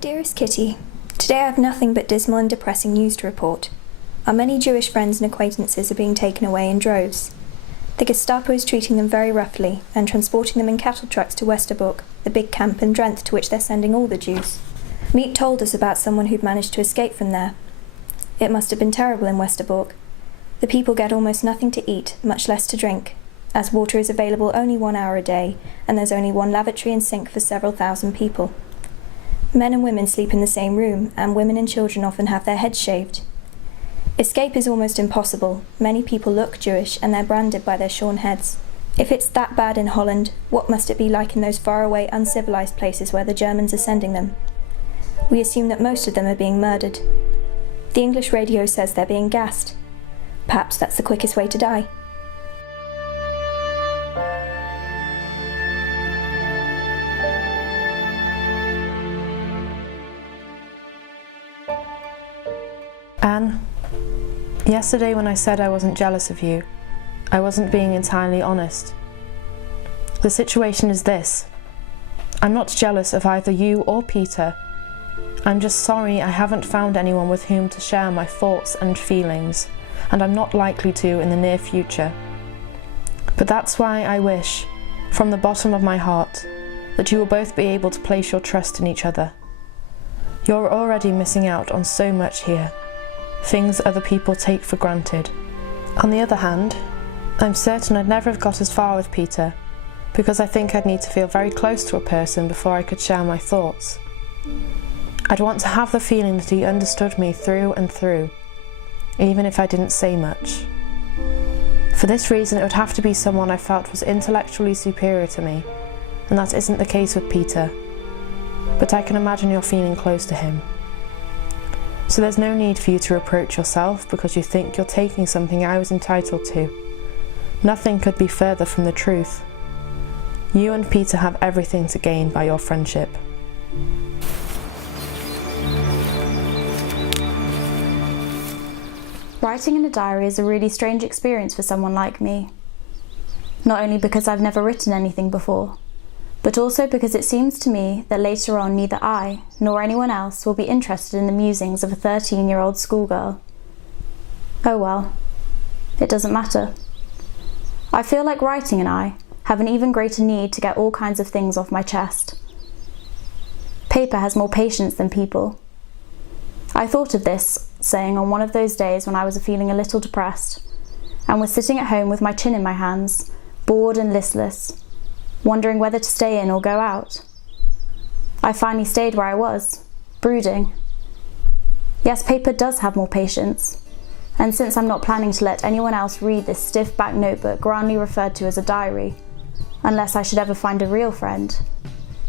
Dearest Kitty, today I have nothing but dismal and depressing news to report. Our many Jewish friends and acquaintances are being taken away in droves. The Gestapo is treating them very roughly and transporting them in cattle trucks to Westerbork, the big camp in Drenthe to which they're sending all the Jews. Meat told us about someone who'd managed to escape from there. It must have been terrible in Westerbork. The people get almost nothing to eat, much less to drink, as water is available only 1 hour a day and there's only one lavatory and sink for several thousand people. Men and women sleep in the same room, and women and children often have their heads shaved. Escape is almost impossible. Many people look Jewish and they're branded by their shorn heads. If it's that bad in Holland, what must it be like in those faraway, uncivilized places where the Germans are sending them? We assume that most of them are being murdered. The English radio says they're being gassed. Perhaps that's the quickest way to die. Anne, yesterday when I said I wasn't jealous of you, I wasn't being entirely honest. The situation is this. I'm not jealous of either you or Peter. I'm just sorry I haven't found anyone with whom to share my thoughts and feelings, and I'm not likely to in the near future. But that's why I wish, from the bottom of my heart, that you will both be able to place your trust in each other. You're already missing out on so much here. Things other people take for granted. On the other hand, I'm certain I'd never have got as far with Peter, because I think I'd need to feel very close to a person before I could share my thoughts. I'd want to have the feeling that he understood me through and through, even if I didn't say much. For this reason, it would have to be someone I felt was intellectually superior to me, and that isn't the case with Peter, but I can imagine you're feeling close to him. So there's no need for you to reproach yourself because you think you're taking something I was entitled to. Nothing could be further from the truth. You and Peter have everything to gain by your friendship. Writing in a diary is a really strange experience for someone like me. Not only because I've never written anything before, but also because it seems to me that later on neither I nor anyone else will be interested in the musings of a 13-year-old schoolgirl. Oh well, it doesn't matter. I feel like writing and I have an even greater need to get all kinds of things off my chest. Paper has more patience than people. I thought of this saying on one of those days when I was feeling a little depressed and was sitting at home with my chin in my hands, bored and listless, wondering whether to stay in or go out. I finally stayed where I was, brooding. Yes, paper does have more patience, and since I'm not planning to let anyone else read this stiff-backed notebook grandly referred to as a diary, unless I should ever find a real friend,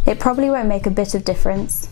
it probably won't make a bit of difference.